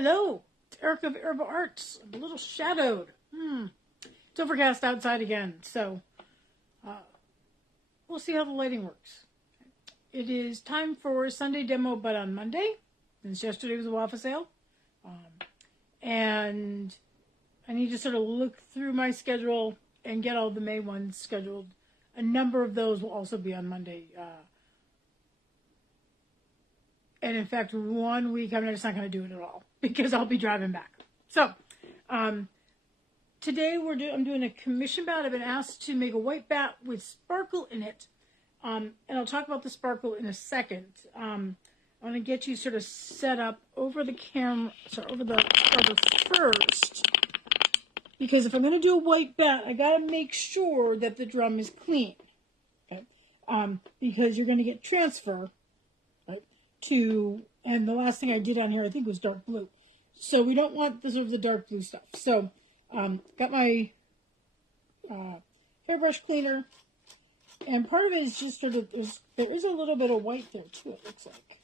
Hello, it's Erica of Herbal Arts. I'm a little shadowed. It's overcast outside again, so we'll see how the lighting works. It is time for a Sunday demo, but on Monday, since yesterday was a waffle sale. And I need to sort of look through my schedule and get all the May ones scheduled. A number of those will also be on Monday. And in fact, 1 week I'm just not going to do it at all because I'll be driving back. So today I'm doing a commission bat. I've been asked to make a white bat with sparkle in it. And I'll talk about the sparkle in a second. I want to get you sort of set up over the camera, over the first. Because if I'm going to do a white bat, I got to make sure that the drum is clean. Okay? Because you're going to get transfer. And the last thing I did on here, I think, was dark blue. So we don't want the dark blue stuff. So, got my hairbrush cleaner, and part of it is just sort of, there is a little bit of white there too, it looks like.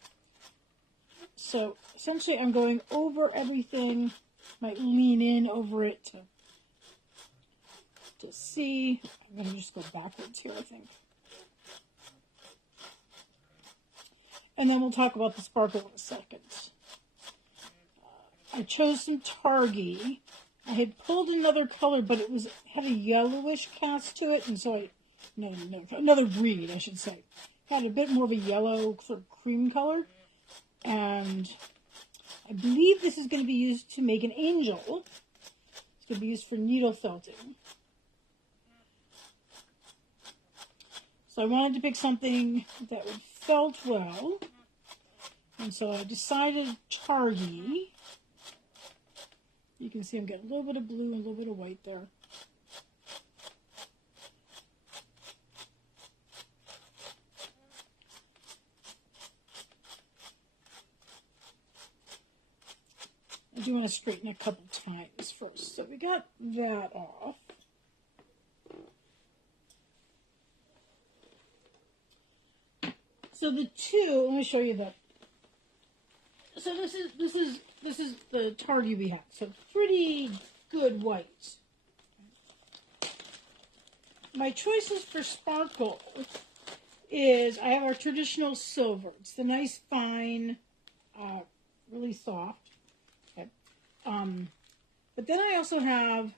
So, essentially, I'm going over everything, might lean in over it to see. I'm going to just go backwards here, I think. And then we'll talk about the sparkle in a second. I chose some Targhee. I had pulled another color, but it had a yellowish cast to it, and so another breed, I should say. Had a bit more of a yellow sort of cream color, and I believe this is going to be used to make an angel. It's going to be used for needle felting. So I wanted to pick something that would felt well, and so I decided Targhee. You can see I'm getting a little bit of blue and a little bit of white there. I do want to straighten a couple times first. So we got that off. So the two, let me show you that. So this is the Targhee we have. So pretty good white. My choices for sparkle is I have our traditional silver. It's the nice fine, really soft. Okay. But then I also have,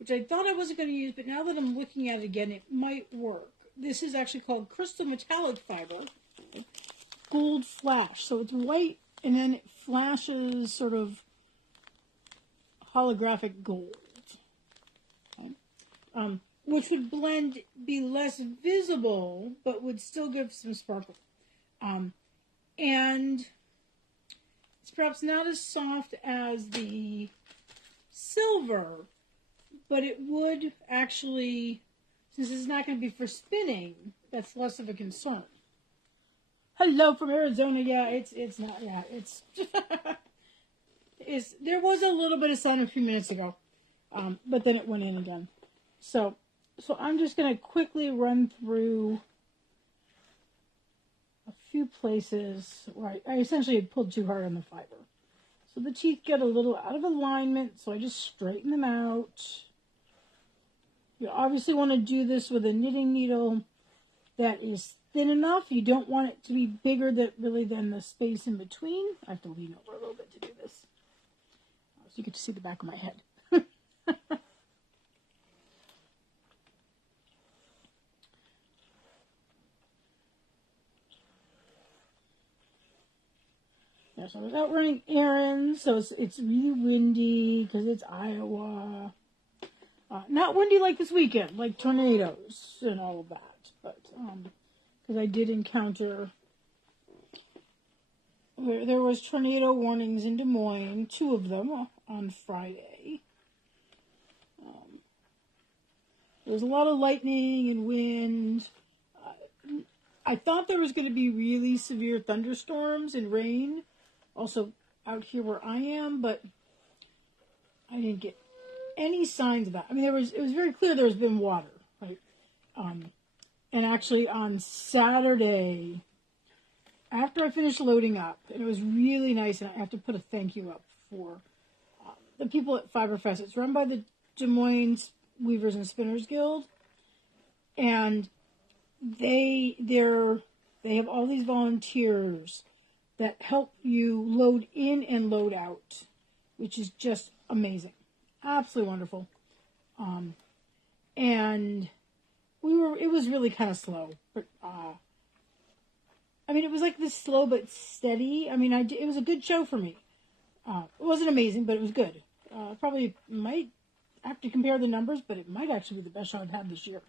which I thought I wasn't going to use, but now that I'm looking at it again, it might work. This is actually called Crystal Metallic Fiber. Gold flash. So it's white and then it flashes sort of holographic gold. Okay. Which would be less visible, but would still give some sparkle. And it's perhaps not as soft as the silver, but it would actually, since it's not going to be for spinning, that's less of a concern. Hello from Arizona. Yeah, it's not. Yeah, it's. There was a little bit of sun a few minutes ago, but then it went in again. So I'm just going to quickly run through a few places where I essentially had pulled too hard on the fiber. So the teeth get a little out of alignment, so I just straighten them out. You obviously want to do this with a knitting needle that is thin enough. You don't want it to be bigger than the space in between. I have to lean over a little bit to do this. So you get to see the back of my head. Yeah, so I was out running errands, so it's really windy because it's Iowa. Not windy like this weekend, like tornadoes and all of that, but because I did encounter, there was tornado warnings in Des Moines, 2 of them on Friday. There was a lot of lightning and wind. I thought there was going to be really severe thunderstorms and rain, also out here where I am, but I didn't get any signs of that. I mean, it was very clear there's been water, right? And actually on Saturday, after I finished loading up, and it was really nice, and I have to put a thank you up for the people at Fiberfest. It's run by the Des Moines Weavers and Spinners Guild, and they have all these volunteers that help you load in and load out, which is just amazing, absolutely wonderful. And it was really kind of slow, but I mean, it was like this slow but steady. I mean, it was a good show for me. It wasn't amazing, but it was good. Probably might have to compare the numbers, but it might actually be the best show I've had this year.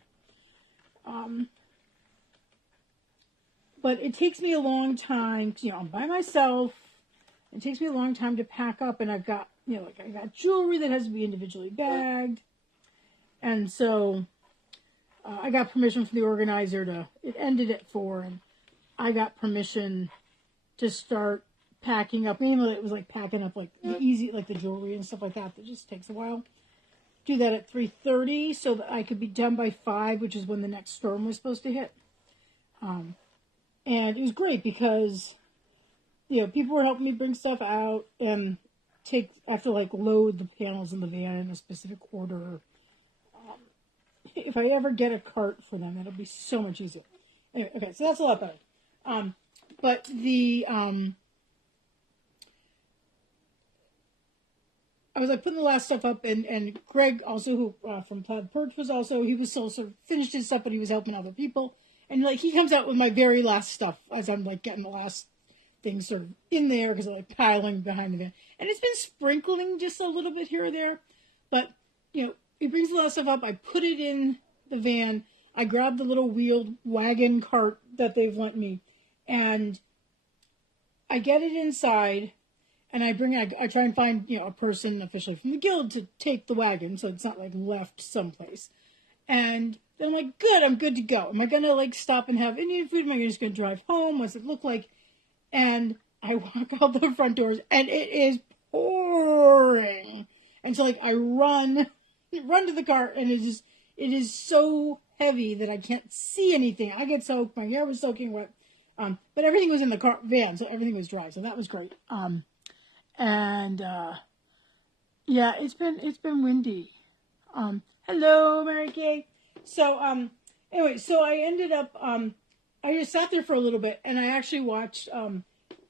But it takes me a long time, I'm by myself. It takes me a long time to pack up, and I've got, I got jewelry that has to be individually bagged. And so I got permission from the organizer it ended at 4, and I got permission to start packing up. Even though it was like packing up like the jewelry and stuff like that just takes a while. Do that at 3:30 so that I could be done by 5, which is when the next storm was supposed to hit. And it was great because, people were helping me bring stuff out and I have to load the panels in the van in a specific order. If I ever get a cart for them, that'll be so much easier. Anyway, okay, so that's a lot better. But I was putting the last stuff up, and Greg also, who from Plaid Perch he was still sort of finished his stuff, but he was helping other people. And he comes out with my very last stuff as I'm getting the last things sort of in there because they're piling behind the van. And it's been sprinkling just a little bit here or there, but he brings the last stuff up. I put it in the van. I grab the little wheeled wagon cart that they've lent me, and I get it inside. And I try and find, a person officially from the guild to take the wagon so it's not left someplace. And then I'm good, I'm good to go. Am I going to stop and have Indian food? Am I just going to drive home? What's it look like? And I walk out the front doors and it is pouring. And so I run to the car, and it is so heavy that I can't see anything. I get soaked, my hair was soaking wet. But everything was in the van, so everything was dry. So that was great. Yeah, it's been windy. Hello, Mary Kay. So, anyway, so I ended up, I just sat there for a little bit, and I actually watched,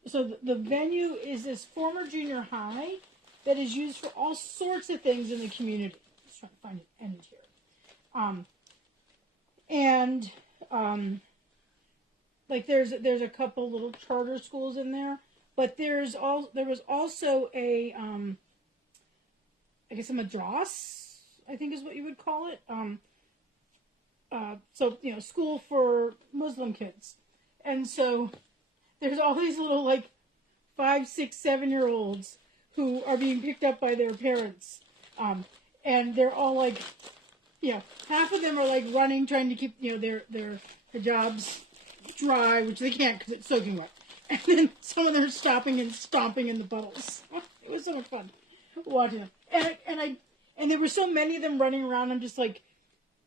so the venue is this former junior high that is used for all sorts of things in the community. Just trying to find an end here. There's a couple little charter schools in there. But there was also a, I guess a madras, I think is what you would call it. School for Muslim kids. And so there's all these little 5, 6, 7-year-olds who are being picked up by their parents. And they're all half of them are running, trying to keep, their hijabs dry, which they can't because it's soaking wet. And then some of them are stopping and stomping in the puddles. It was so much fun watching them. And there were so many of them running around. I'm just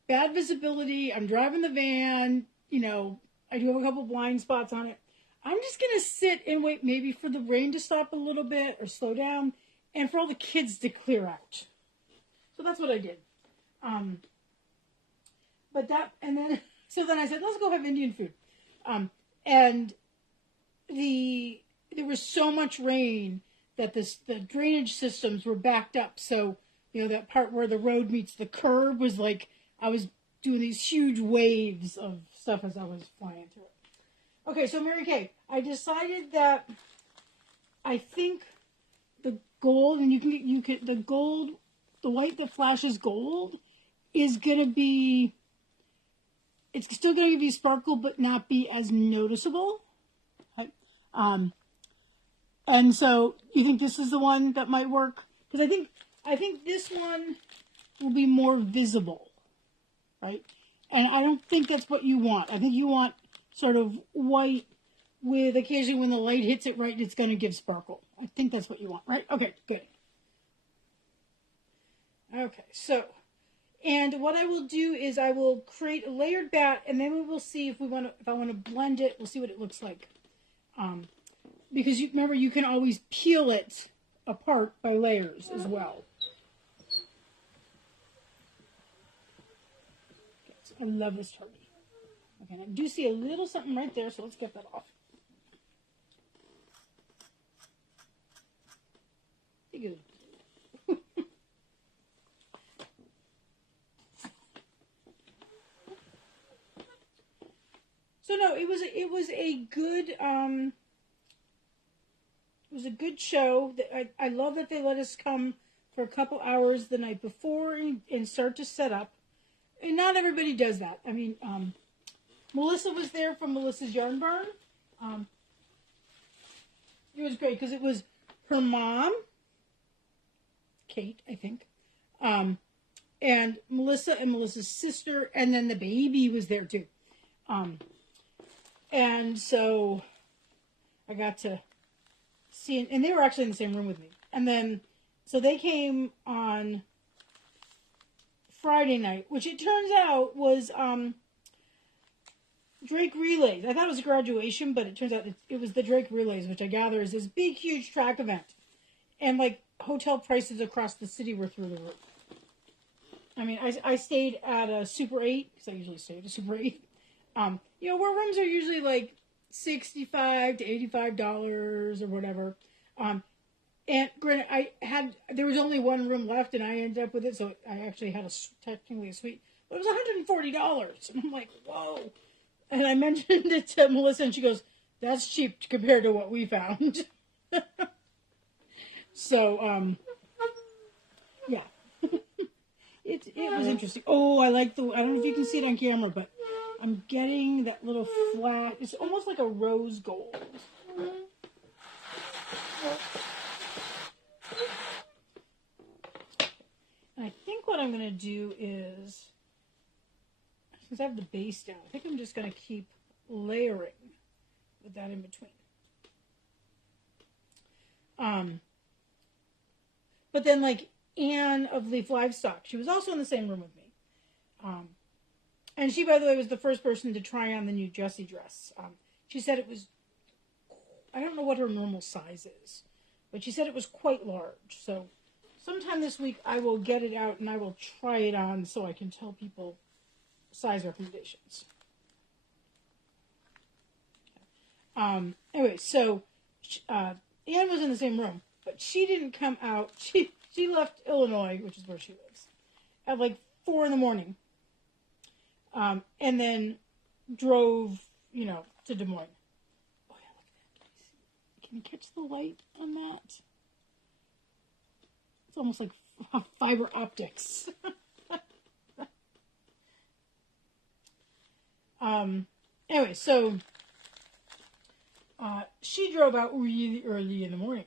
bad visibility. I'm driving the van. I do have a couple blind spots on it. I'm just going to sit and wait maybe for the rain to stop a little bit or slow down and for all the kids to clear out. So that's what I did. So then I said, let's go have Indian food. And there was so much rain that the drainage systems were backed up. So, that part where the road meets the curb was I was doing these huge waves of stuff as I was flying through it. Okay, so Mary Kay, I decided that I think the gold, and the gold, the white that flashes gold is going to be, it's still going to give you sparkle, but not be as noticeable. And so you think this is the one that might work? Because I think this one will be more visible, right? And I don't think that's what you want. I think you want sort of white with occasionally when the light hits it right, it's going to give sparkle. I think that's what you want, right? Okay, good. Okay, so, and what I will do is I will create a layered bat, and then we will see if I want to blend it. We'll see what it looks like. Because remember, you can always peel it apart by layers as well. Okay, so I love this turkey. Okay, and I do see a little something right there, so let's get that off. Good. So no, it was a good it was a good show. I love that they let us come for a couple hours the night before and start to set up. And not everybody does that. I mean, Melissa was there from Melissa's Yarn Barn. It was great because it was her mom, Kate, I think, and Melissa and Melissa's sister, and then the baby was there too. And so I got to see, and they were actually in the same room with me. And then, so they came on Friday night, which it turns out was Drake Relays. I thought it was a graduation, but it turns out it was the Drake Relays, which I gather is this big, huge track event. And like hotel prices across the city were through the roof. I mean, I stayed at a Super 8, because I usually stay at a Super 8. You know, where rooms are usually like $65 to $85 or whatever. And granted, there was only one room left, and I ended up with it, so I actually had technically a suite. But it was $140, and I'm like, whoa. And I mentioned it to Melissa, and she goes, that's cheap compared to what we found. So, yeah. It was interesting. Oh, I like I don't know if you can see it on camera, but I'm getting that little flat, it's almost like a rose gold. And I think what I'm going to do is, since I have the base down, I think I'm just going to keep layering with that in between. But then, like, Anne of Leaf Livestock, she was also in the same room with me. And she, by the way, was the first person to try on the new Jessie dress. She said it was, I don't know what her normal size is, but she said it was quite large. So sometime this week I will get it out and I will try it on so I can tell people size recommendations. Anyway, so Anne was in the same room, but she didn't come out. She left Illinois, which is where she lives, at like 4 a.m. And then drove, to Des Moines. Oh yeah, look at that. Can you catch the light on that? It's almost like fiber optics. Anyway, so she drove out really early in the morning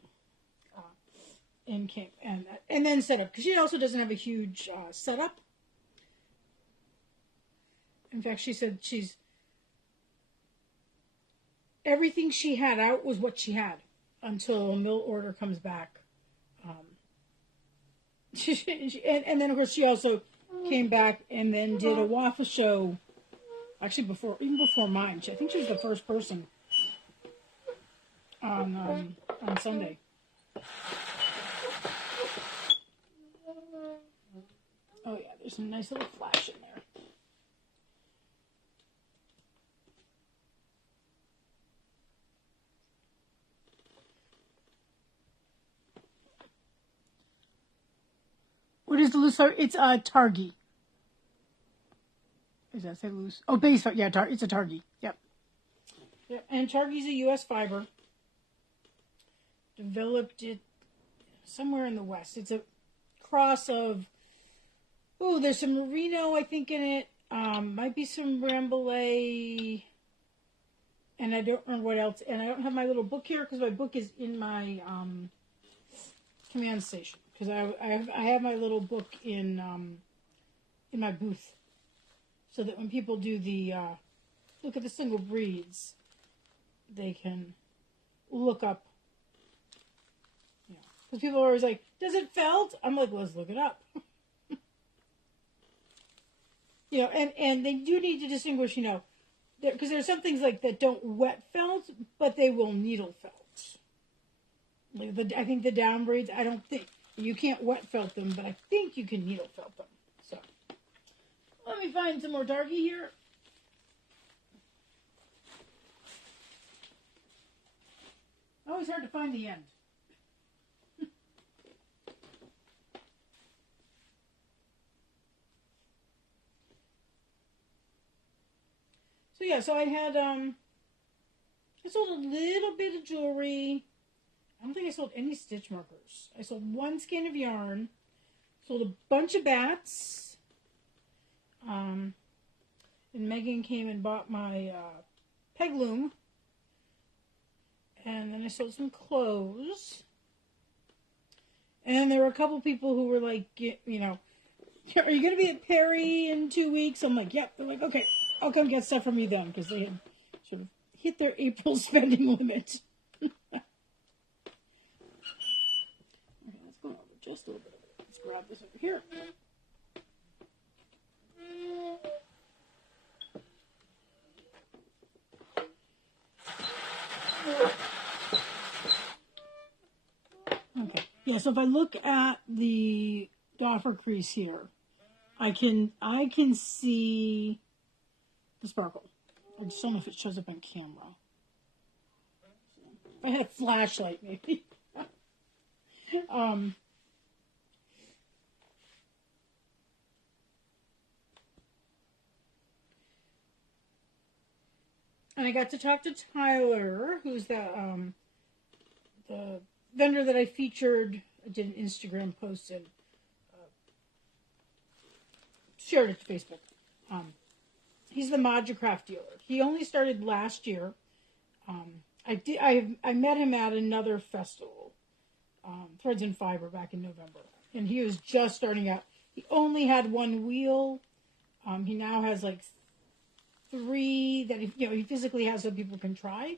and came and then set up, because she also doesn't have a huge setup. In fact, she said everything she had out was what she had until a mill order comes back. And then of course she also came back and then did a waffle show. Actually, even before mine, I think she was the first person on Sunday. Oh yeah, there's some nice little flash in there. What is the loose fiber? It's a Targhee. Does that say loose? Oh, base fiber. Yeah, it's a Targhee. Yep. And Targhee's a U.S. fiber. Developed it somewhere in the West. It's a cross of, there's some merino, I think, in it. Might be some Rambouillet. And I don't remember what else. And I don't have my little book here because my book is in my command station. Because I have my little book in my booth, so that when people do the look at the single breeds, they can look up. Because people are always like, "Does it felt?" I'm like, "Let's look it up." And they do need to distinguish, because there's some things like that don't wet felt, but they will needle felt. Like I think the down braids, I don't think you can't wet felt them, but I think you can needle felt them. So let me find some more darky here. Always hard to find the end. So yeah, so I had I sold a little bit of jewelry. I don't think I sold any stitch markers. I sold one skein of yarn. Sold a bunch of bats. And Megan came and bought my peg loom. And then I sold some clothes. And there were a couple people who were like, you know, are you going to be at Perry in 2 weeks? I'm like, yep. They're like, okay, I'll come get stuff from you then. Because they had sort of hit their April spending limit. Okay, let's go over just a little bit of it. Let's grab this over here. Okay. Yeah, so if I look at the doffer crease here, I can see the sparkle. I just don't know if it shows up on camera. If I had a flashlight, maybe. And I got to talk to Tyler, who's the vendor that I featured. I did an Instagram post and shared it to Facebook. He's the Modulcraft dealer. He only started last year. I met him at another festival, Threads and Fiber, back in November, and he was just starting out. He only had one wheel. He now has like 3 that he physically has so people can try.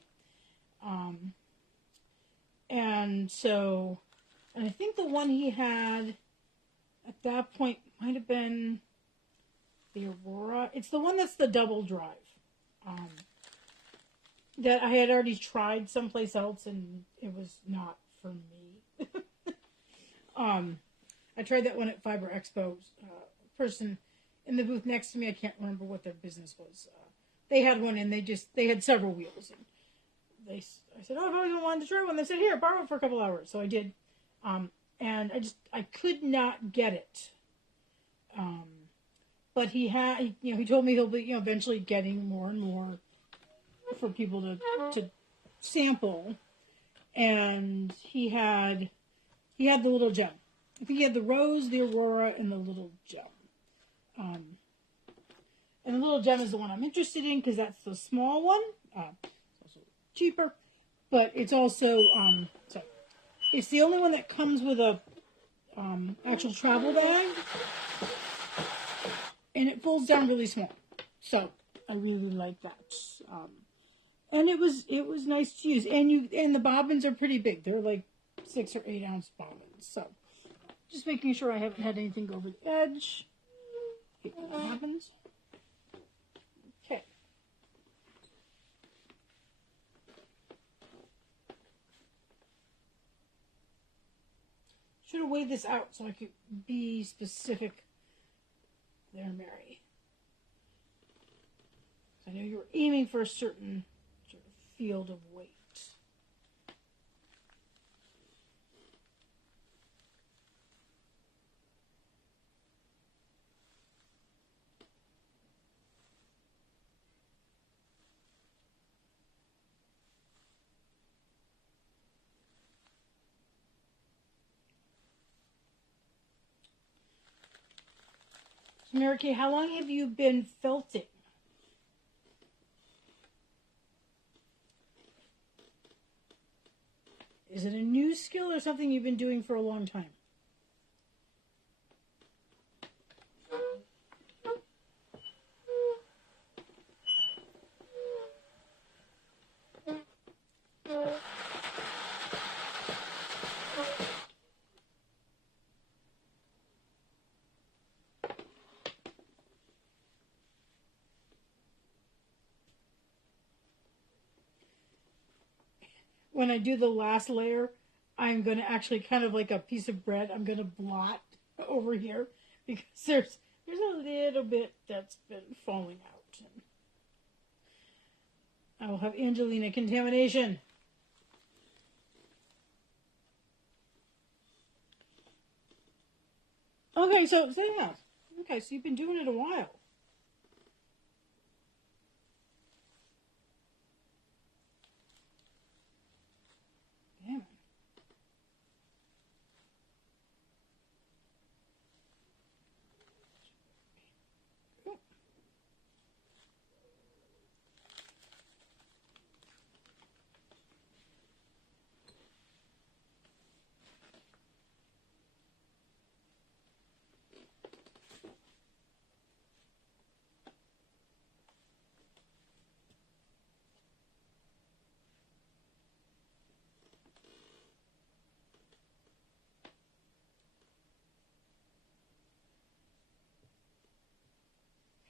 And I think the one he had at that point might have been the Aurora. It's the one that's the double drive. That I had already tried someplace else and it was not for me. I tried that one at Fiber Expo. Person in the booth next to me, I can't remember what their business was. They had one and they had several wheels. And I said, oh, I've always wanted to try one. They said, here, borrow it for a couple hours. So I did. And I could not get it. But he told me he'll be, eventually getting more and more for people to sample. And he had the little gem. I think he had the rose, the Aurora, and the little gem. And the little gem is the one I'm interested in because that's the small one. It's also cheaper, but it's also it's the only one that comes with a actual travel bag, and it folds down really small. So I really like that. And it was nice to use, and the bobbins are pretty big. They're like 6 or 8 ounce bobbins. So just making sure I haven't had anything go over the edge. Bobbins. Okay. Should have weighed this out so I could be specific there, Mary. I know you were aiming for a certain sort of field of weight. So, Mary Kay, how long have you been felting? Is it a new skill or something you've been doing for a long time? when I do the last layer, I'm going to actually kind of like a piece of bread, I'm going to blot over here because there's a little bit that's been falling out. And I will have Angelina contamination. Okay, so yeah. Okay, so you've been doing it a while. Damn.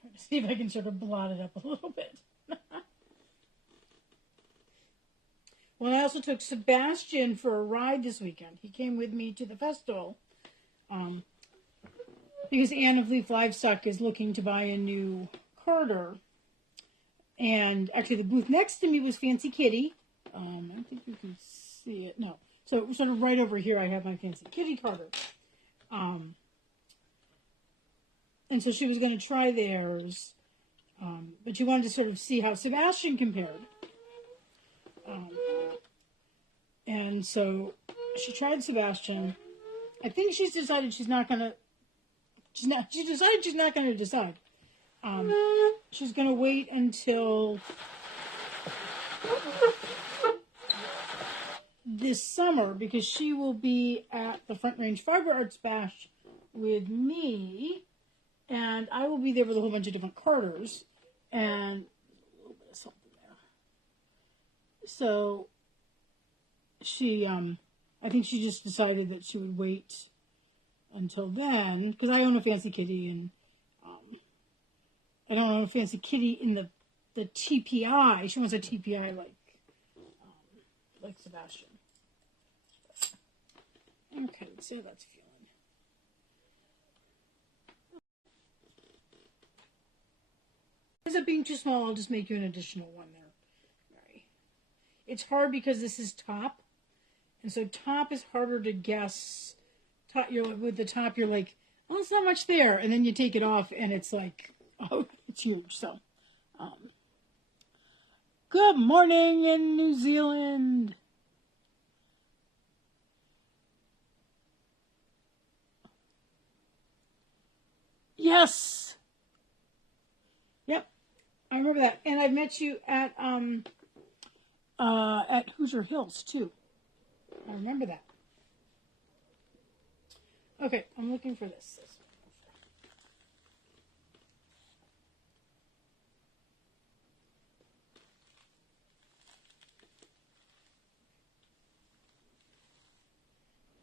Trying to see if I can sort of blot it up a little bit. Well, I also took Sebastian for a ride this weekend. He came with me to the festival because Anne of Leaf Livestock is looking to buy a new carter. And actually, the booth next to me was Fancy Kitty. I don't think you can see it. No. So sort of right over here, I have my Fancy Kitty carter. And so she was going to try theirs. But she wanted to sort of see how Sebastian compared. And so she tried Sebastian. I think she's decided she's not going to. She decided she's not going to decide. She's going to wait until this summer because she will be at the Front Range Fiber Arts Bash with me, and I will be there with a whole bunch of different carters and a little bit of something there. So she, I think she just decided that she would wait until then because I own a Fancy Kitty and I don't own a Fancy Kitty in the TPI. She wants a TPI like Sebastian. Okay, let's see how that's feeling. Ends up being too small, I'll just make you an additional one there. Right. It's hard because this is top, and so top is harder to guess. Top, with the top, you're like, oh, it's not much there, and then you take it off, and it's like, oh, it's huge. So, good morning in New Zealand. Yes. Yep, I remember that, and I've met you at Hoosier Hills too. I remember that. Okay, I'm looking for this.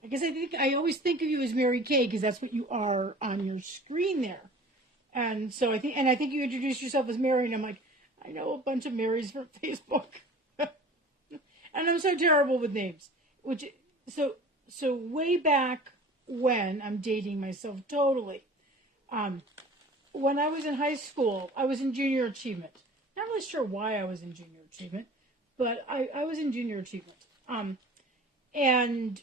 I guess I always think of you as Mary Kay because that's what you are on your screen there. And so I think you introduced yourself as Mary, and I'm like, I know a bunch of Marys from Facebook. And I'm so terrible with names. So way back when, I'm dating myself totally. When I was in high school, I was in junior achievement. Not really sure why I was in junior achievement, but I was in junior achievement. And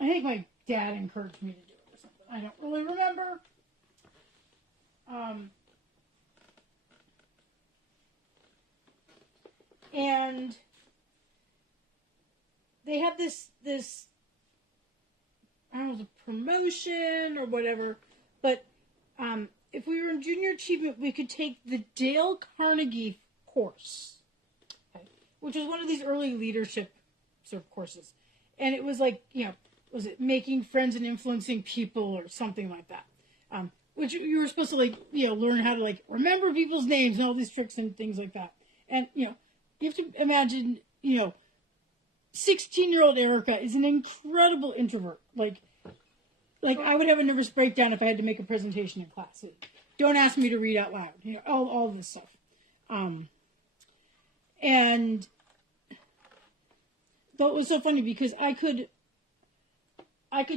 I think my dad encouraged me to do it or something. I don't really remember. And they have this I don't know, the promotion or whatever, but if we were in junior achievement, we could take the Dale Carnegie course, okay, which was one of these early leadership sort of courses, and it was like, was it making friends and influencing people or something like that, which you were supposed to learn how to remember people's names and all these tricks and things like that, and you have to imagine 16-year-old Erica is an incredible introvert. Like I would have a nervous breakdown if I had to make a presentation in class. Don't ask me to read out loud. All this stuff. And That was so funny because I could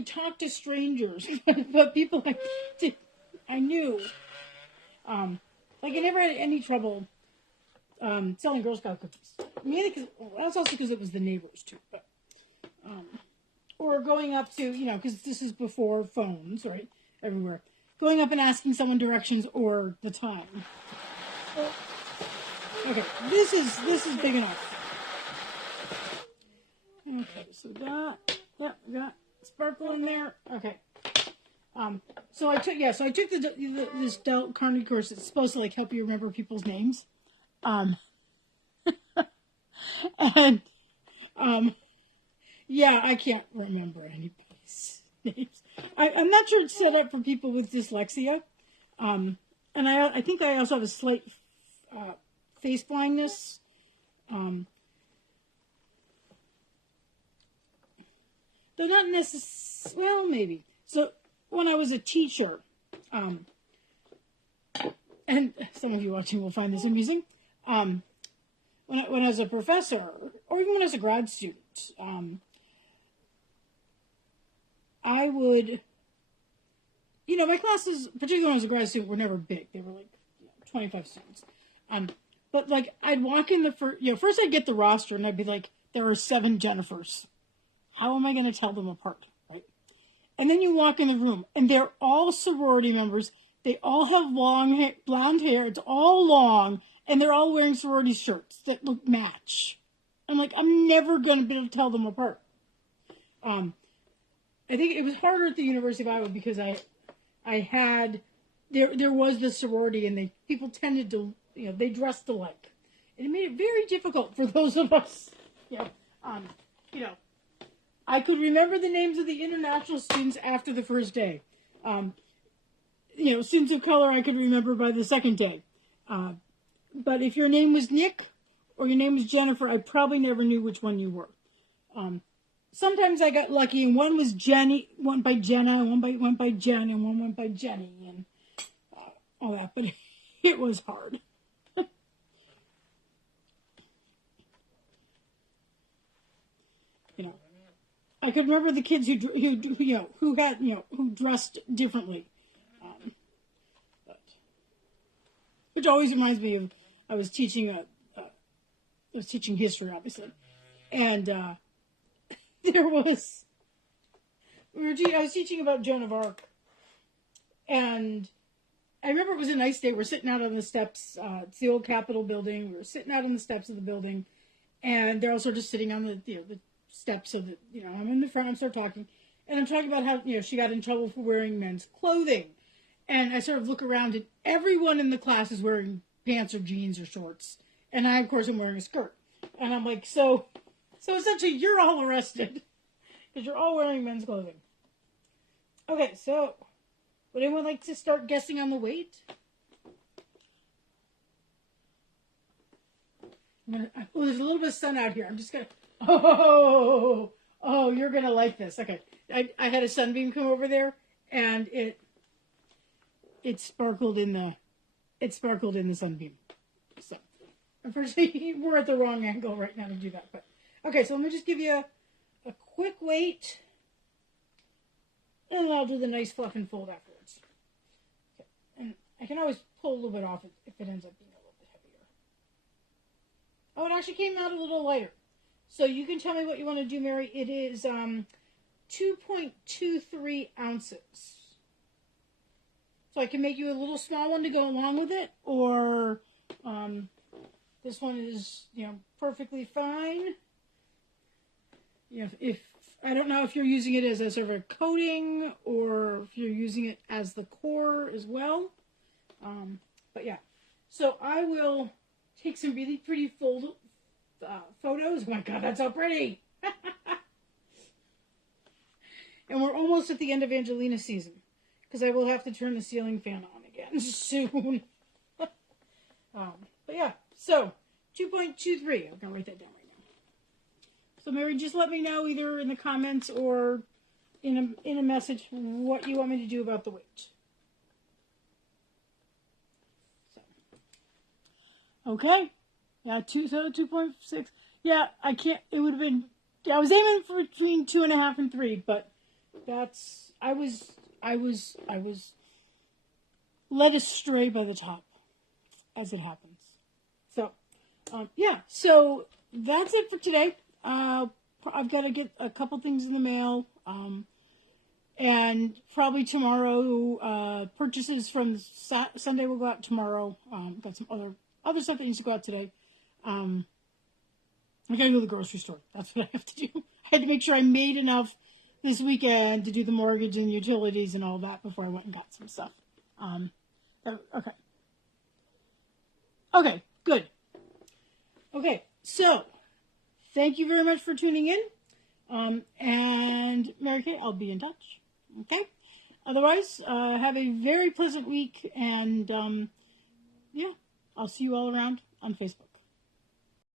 talk to strangers, but people I knew, like I never had any trouble selling Girl Scout cookies. Mainly because that's also because it was the neighbors too, but or going up to because this is before phones, right? Everywhere, going up and asking someone directions or the time. Okay, this is big enough. Okay, so we got sparkle in there. Okay. So I took this Dale Carnegie course. It's supposed to like help you remember people's names. And yeah, I can't remember anybody's names. I'm not sure it's set up for people with dyslexia. And I think I also have a slight face blindness. They're not necessarily, well, maybe. So when I was a teacher, and some of you watching will find this amusing, when I was a professor, or even when I was a grad student, I would, my classes, particularly when I was a grad student, were never big. They were like 25 students. But like I'd walk in the first I'd get the roster and I'd be like, there are 7 Jennifers. How am I going to tell them apart, right? And then you walk in the room, and they're all sorority members. They all have long blonde hair. It's all long, and they're all wearing sorority shirts that look match. I'm like, I'm never going to be able to tell them apart. I think it was harder at the University of Iowa because I had there was the sorority, and people tended to they dressed alike, and it made it very difficult for those of us, I could remember the names of the international students after the first day. Students of color I could remember by the second day. But if your name was Nick or your name was Jennifer, I probably never knew which one you were. Sometimes I got lucky, and one was Jenny, one by Jenna, one went by Jen, and one went by Jenny, and all that. But it was hard. I could remember the kids who dressed differently, which always reminds me of I was teaching history, obviously, and I was teaching about Joan of Arc, and I remember it was a nice day. We're sitting out on the steps. It's the old Capitol building. We were sitting out on the steps of the building, and they're all sort of sitting on the steps so that I'm in the front. I'm start talking, and I'm talking about how she got in trouble for wearing men's clothing, and I sort of look around, and everyone in the class is wearing pants or jeans or shorts, and I of course am wearing a skirt, and I'm like, so essentially you're all arrested because you're all wearing men's clothing. Okay, so would anyone like to start guessing on the weight? There's a little bit of sun out here. I'm just gonna. Oh, you're gonna like this. Okay, I had a sunbeam come over there, and it sparkled in the sunbeam. So, unfortunately, we're at the wrong angle right now to do that. But okay, so let me just give you a quick weight, and then I'll do the nice fluff and fold afterwards. Okay. And I can always pull a little bit off if it ends up being a little bit heavier. Oh, it actually came out a little lighter. So you can tell me what you want to do, Mary. It is 2.23 ounces. So I can make you a little small one to go along with it, or this one is perfectly fine. If I don't know if you're using it as a sort of a coating or if you're using it as the core as well. But yeah, so I will take some really pretty photos. Oh my God, that's so pretty! And we're almost at the end of Angelina season because I will have to turn the ceiling fan on again soon. But yeah, so 2.23. I'm gonna write that down right now. So Mary, just let me know either in the comments or in a message what you want me to do about the weight. So, okay. Yeah, 2.6. Yeah, I can't. It would have been Yeah, I was aiming for between 2.5 and 3, but I was led astray by the top, as it happens. So, yeah, so that's it for today. I've got to get a couple things in the mail, and probably tomorrow, purchases from Sunday will go out tomorrow. Got some other stuff that needs to go out today. I gotta go to the grocery store. That's what I have to do. I had to make sure I made enough this weekend to do the mortgage and utilities and all that before I went and got some stuff. Okay. Okay, good. Okay, so thank you very much for tuning in. And Mary Kay, I'll be in touch. Okay? Otherwise, have a very pleasant week, and yeah, I'll see you all around on Facebook.